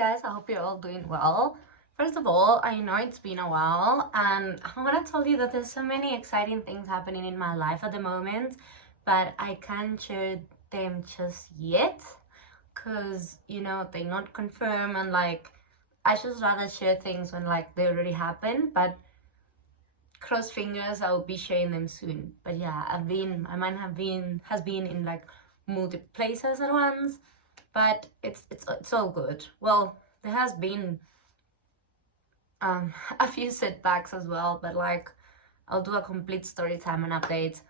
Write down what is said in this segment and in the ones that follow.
guys, I hope you're all doing well. First of all, I know it's been a while, and I want to tell you that there's so many exciting things happening in my life at the moment, but I can't share them just yet because they're not confirmed, and I just rather share things when they already happen. But cross fingers, I'll be sharing them soon. But yeah, my mind has been in multiple places at once, but it's all good. Well, there has been a few setbacks as well, but I'll do a complete story time and update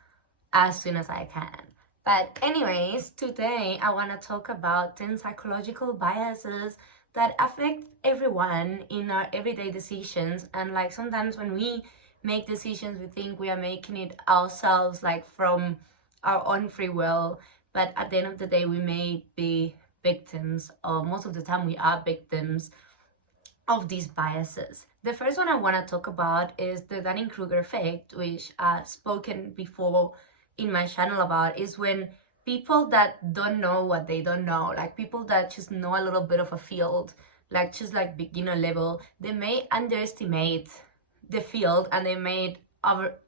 as soon as I can. But anyways, today I want to talk about 10 psychological biases that affect everyone in our everyday decisions. And sometimes when we make decisions, we think we are making it ourselves, from our own free will, but at the end of the day we may be victims, or most of the time we are victims of these biases. The first one I want to talk about is the Dunning-Kruger effect, which I've spoken before in my channel about. Is when people that don't know what they don't know, people that just know a little bit of a field, just beginner level, they may underestimate the field and they may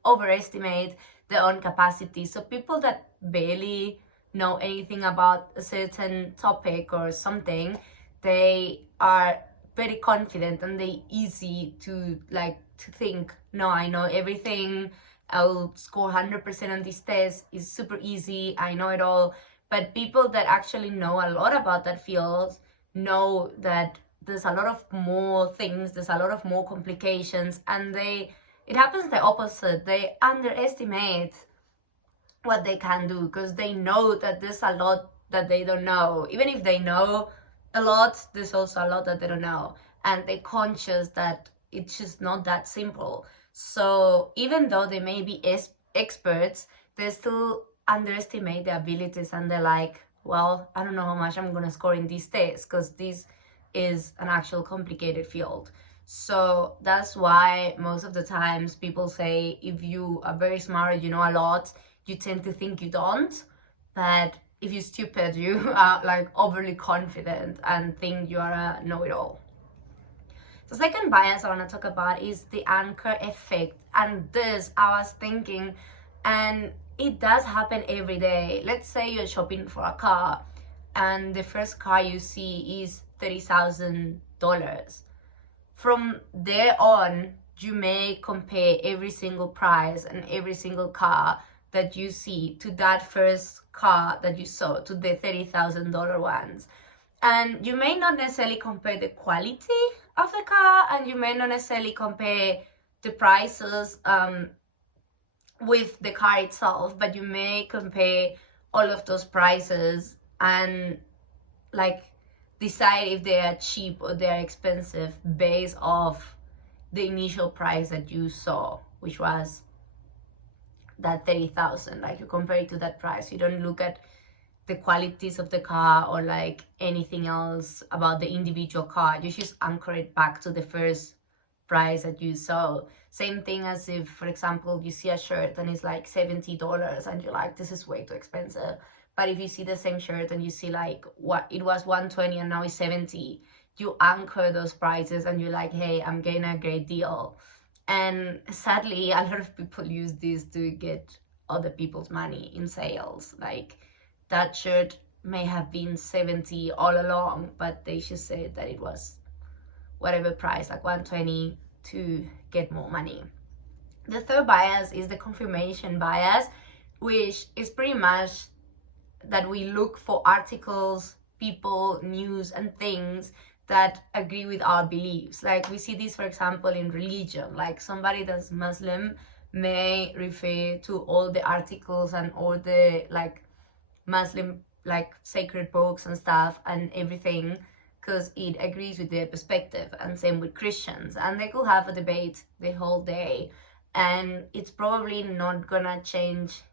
overestimate their own capacity. So people that barely know anything about a certain topic or something, they are very confident and they easy to think, no, I know everything, I'll score 100% on this test, it's super easy, I know it all. But people that actually know a lot about that field know that there's a lot of more things, there's a lot of more complications, and it happens the opposite. They underestimate what they can do because they know that there's a lot that they don't know. Even if they know a lot, there's also a lot that they don't know, and they're conscious that it's just not that simple. So even though they may be experts, they still underestimate their abilities, and they're like, well, I don't know how much I'm gonna score in this test because this is an actual complicated field. So that's why most of the times people say if you are very smart, you know a lot, you tend to think you don't. But if you're stupid, you are overly confident and think you are a know-it-all. The second bias I want to talk about is the anchor effect. And this, I was thinking, and it does happen every day. Let's say you're shopping for a car and the first car you see is $30,000. From there on, you may compare every single price and every single car that you see to that first car that you saw, to the $30,000 ones. And you may not necessarily compare the quality of the car, and you may not necessarily compare the prices with the car itself, but you may compare all of those prices and decide if they are cheap or they are expensive based off the initial price that you saw, which was that 30,000. You compare it to that price. You don't look at the qualities of the car or anything else about the individual car. You just anchor it back to the first price that you saw. Same thing as if, for example, you see a shirt and it's $70 and you're like, this is way too expensive. But if you see the same shirt and you see what it was $120 and now it's $70, you anchor those prices and you're like, hey, I'm getting a great deal. And sadly, a lot of people use this to get other people's money in sales. That shirt may have been 70 all along, but they should say that it was whatever price, 120, to get more money. The third bias is the confirmation bias, which is pretty much that we look for articles, people, news, and things that agree with our beliefs. We see this, for example, in religion. Somebody that's Muslim may refer to all the articles and all the Muslim sacred books and stuff and everything because it agrees with their perspective. And same with Christians, and they could have a debate the whole day and it's probably not gonna change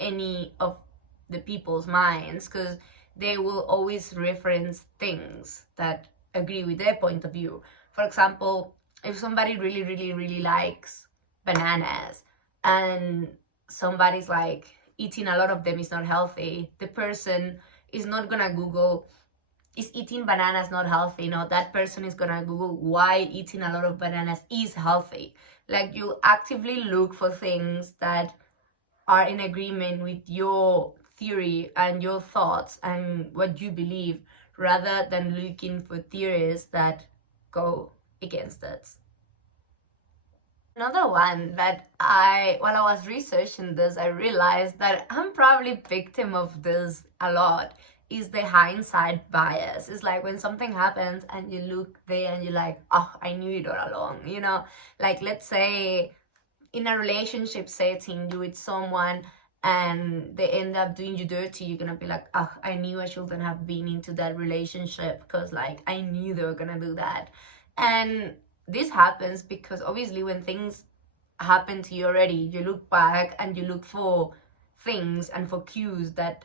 any of the people's minds because they will always reference things that agree with their point of view. For example, if somebody really, really, really likes bananas and somebody's eating a lot of them is not healthy, the person is not gonna Google is eating bananas not healthy? No, that person is gonna Google why eating a lot of bananas is healthy. Like, you actively look for things that are in agreement with your theory and your thoughts and what you believe, rather than looking for theories that go against it. Another one that while I was researching this, I realized that I'm probably victim of this a lot, is the hindsight bias. It's like when something happens and you look there and you're like, oh, I knew it all along, you know? Like, let's say in a relationship setting, you with someone and they end up doing you dirty, you're gonna be like, oh, I knew I shouldn't have been into that relationship because, like, I knew they were gonna do that. And this happens because obviously when things happen to you already, you look back and you look for things and for cues that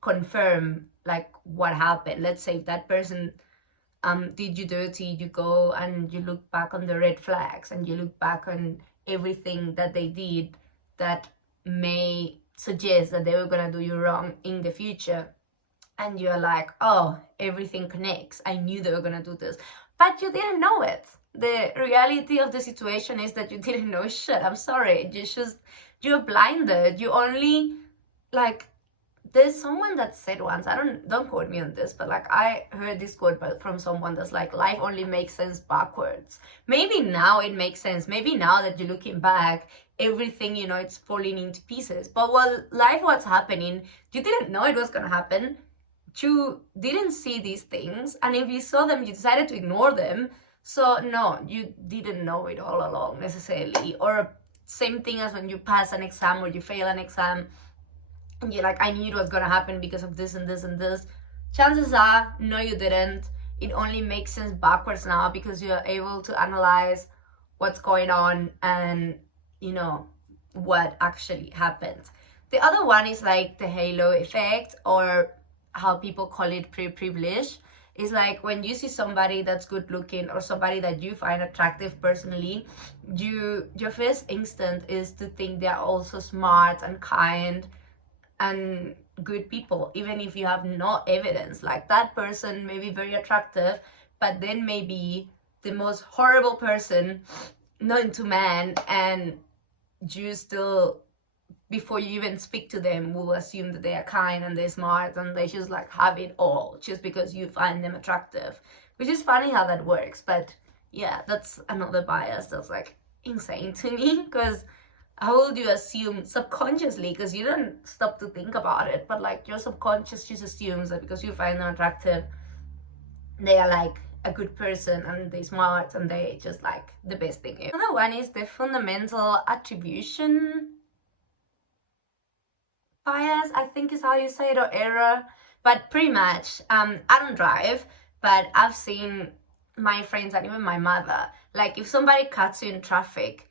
confirm like what happened. Let's say if that person did you dirty, you go and you look back on the red flags and you look back on everything that they did that may suggest that they were gonna do you wrong in the future, and you're like, oh, everything connects, I knew they were gonna do this, but you didn't know it. The reality of the situation is that you didn't know shit. I'm sorry, you're blinded. You only, like, there's someone that said once, don't quote me on this, but like I heard this quote from someone that's like, life only makes sense backwards. Maybe now it makes sense. Maybe now that you're looking back, everything, you know, it's falling into pieces. But while life was happening, you didn't know it was gonna happen. You didn't see these things, and if you saw them, you decided to ignore them. So no, you didn't know it all along necessarily. Or same thing as when you pass an exam or you fail an exam, and you're like, I knew it was gonna happen because of this and this and this. Chances are, no, you didn't. It only makes sense backwards now because you're able to analyze what's going on and, you know, what actually happened. The other one is like the halo effect, or how people call it pre-privilege. Is like when you see somebody that's good looking or somebody that you find attractive personally, your first instinct is to think they're also smart and kind and good people, even if you have no evidence. Like, that person may be very attractive, but then maybe the most horrible person known to man, and you still, before you even speak to them, will assume that they are kind and they're smart and they just like have it all just because you find them attractive, which is funny how that works. But yeah, that's another bias that's like insane to me, because how would you assume subconsciously, because you don't stop to think about it, but like your subconscious just assumes that because you find them attractive, they are like a good person and they're smart and they just like the best thing ever. Another one is the fundamental attribution bias, I think is how you say it, or error. But pretty much, I don't drive, but I've seen my friends and even my mother, like if somebody cuts you in traffic,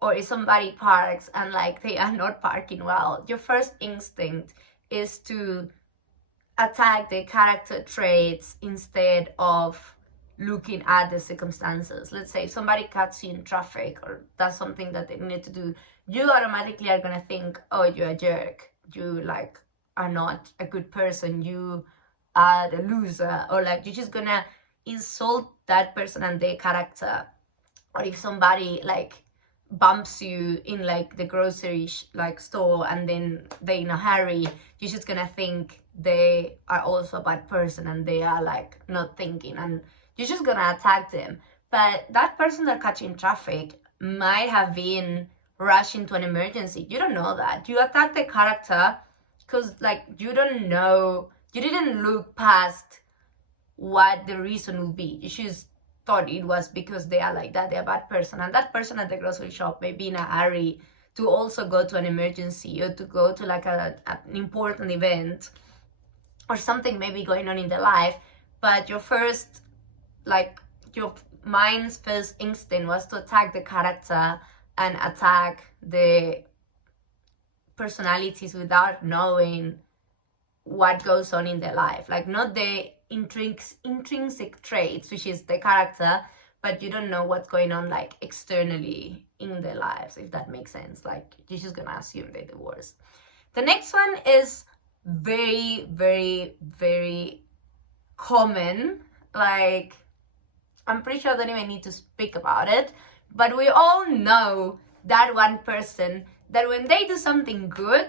or if somebody parks and like they are not parking well, your first instinct is to attack the character traits instead of looking at the circumstances. Let's say if somebody cuts you in traffic or does something that they need to do, you automatically are gonna think, oh, you're a jerk, you like are not a good person, you are the loser, or like you're just gonna insult that person and their character. Or if somebody like bumps you in like the grocery like store and then they're in a hurry, you're just gonna think they are also a bad person and they are like not thinking, and you're just gonna attack them. But that person that catching traffic might have been rushing to an emergency. You don't know that. You attack the character because like you don't know, you didn't look past what the reason will be. You just thought it was because they are like that, they're a bad person, and that person at the grocery shop may be in a hurry to also go to an emergency or to go to like an important event or something maybe going on in their life. But your first, like your mind's first instinct was to attack the character and attack the personalities without knowing what goes on in their life, like not the intrinsic traits, which is the character, but you don't know what's going on like externally in their lives, if that makes sense. Like you're just gonna assume they're the worst. The next one is very, very, very common. Like, I'm pretty sure I don't even need to speak about it, but we all know that one person that when they do something good,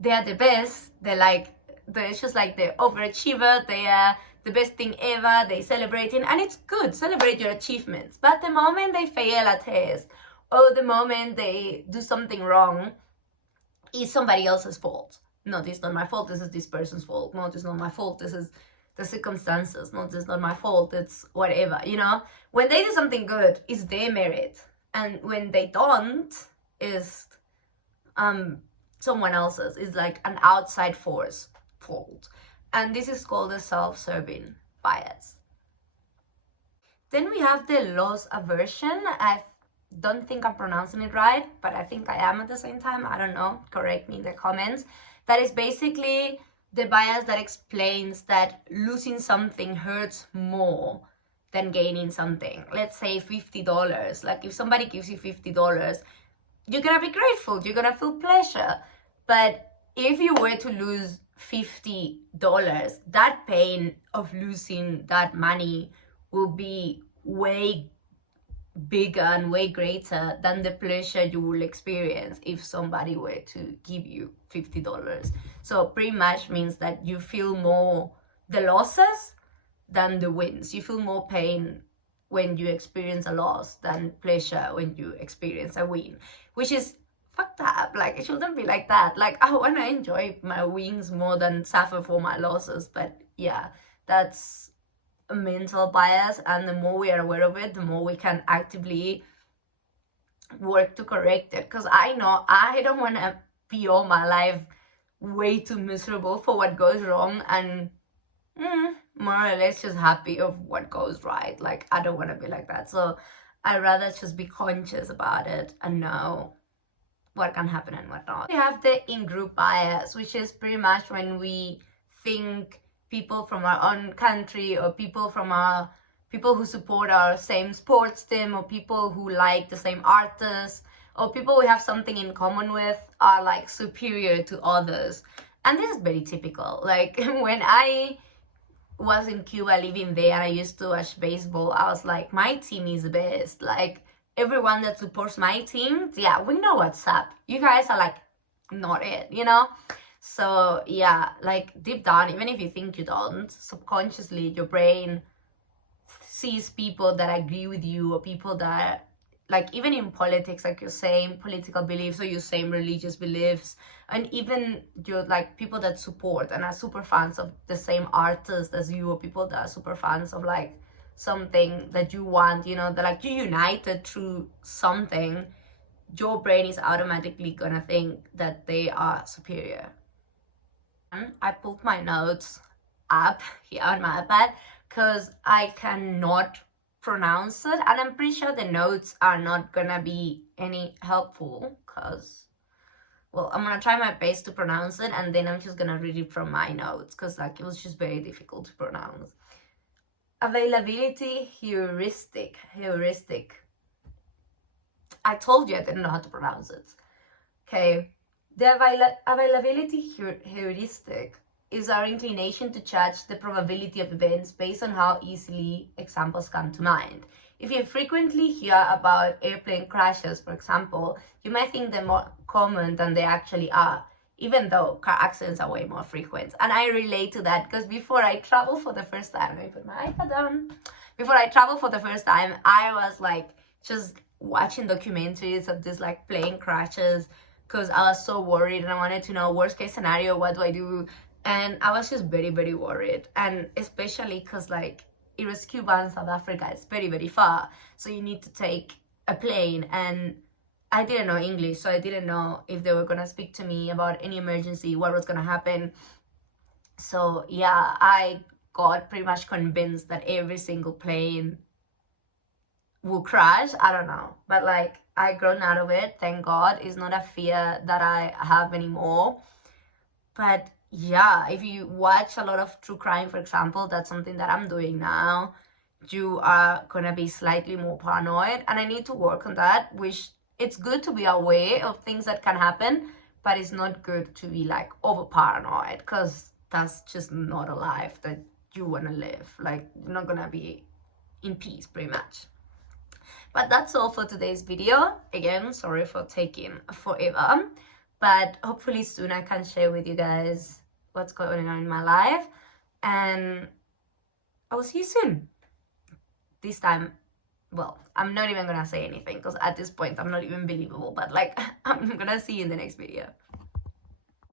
they are the best. They're just like the overachiever. They are the best thing ever. They celebrating, and it's good. Celebrate your achievements. But the moment they fail a test, or the moment they do something wrong, it's somebody else's fault. No, this is not my fault. This is this person's fault. No, this is not my fault. This is the circumstances. No, this is not my fault. It's whatever, you know? When they do something good, it's their merit. And when they don't, it's someone else's. It's like an outside force fault. And this is called the self-serving bias. Then we have the loss aversion. I don't think I'm pronouncing it right, but I think I am at the same time. I don't know. Correct me in the comments. That is basically the bias that explains that losing something hurts more than gaining something. Let's say $50. Like if somebody gives you $50, you're gonna be grateful. You're gonna feel pleasure. But if you were to lose $50, that pain of losing that money will be way bigger and way greater than the pleasure you will experience if somebody were to give you $50. So pretty much means that you feel more the losses than the wins. You feel more pain when you experience a loss than pleasure when you experience a win, which is fucked up. Like, it shouldn't be like that. Like, I want to enjoy my wins more than suffer for my losses. But yeah, that's a mental bias, and the more we are aware of it, the more we can actively work to correct it. Because I know I don't want to be all my life way too miserable for what goes wrong and more or less just happy of what goes right. Like, I don't want to be like that. So I'd rather just be conscious about it and know what can happen and what not. We have the in-group bias, which is pretty much when we think people from our own country, or people who support our same sports team, or people who like the same artists, or people we have something in common with are like superior to others. And this is very typical. Like when I was in Cuba living there and I used to watch baseball, I was like, my team is the best. Like everyone that supports my team, yeah, we know what's up. You guys are like not it, you know? So yeah, like deep down, even if you think you don't, subconsciously your brain sees people that agree with you, or people that, like, even in politics, like your same political beliefs or your same religious beliefs, and even your like people that support and are super fans of the same artist as you, or people that are super fans of like something that you want, you know, that like you united through something, your brain is automatically gonna think that they are superior. I pulled my notes up here on my iPad because I cannot pronounce it, and I'm pretty sure the notes are not gonna be any helpful because, well, I'm gonna try my best to pronounce it, and then I'm just gonna read it from my notes because like it was just very difficult to pronounce. Availability heuristic. I told you I didn't know how to pronounce it. Okay. The availability heuristic is our inclination to judge the probability of events based on how easily examples come to mind. If you frequently hear about airplane crashes, for example, you might think they're more common than they actually are, even though car accidents are way more frequent. And I relate to that because before I traveled for the first time, let me put my iPad down. Before I traveled for the first time, I was like just watching documentaries of these like plane crashes, because I was so worried and I wanted to know worst case scenario, what do I do? And I was just very, very worried. And especially because like it was Cuba and South Africa, it's very, very far. So you need to take a plane, and I didn't know English, so I didn't know if they were gonna speak to me about any emergency, what was gonna happen. So yeah, I got pretty much convinced that every single plane will crash. I don't know, but like I've grown out of it, thank God. It's not a fear that I have anymore. But yeah, if you watch a lot of true crime, for example, that's something that I'm doing now, you are gonna be slightly more paranoid, and I need to work on that. Which it's good to be aware of things that can happen, but it's not good to be like over paranoid, because that's just not a life that you want to live. Like, you're not gonna be in peace, pretty much. But that's all for today's video. Again, sorry for taking forever, but hopefully soon I can share with you guys what's going on in my life, and I will see you soon. This time, well, I'm not even gonna say anything because at this point I'm not even believable, but like, I'm gonna see you in the next video.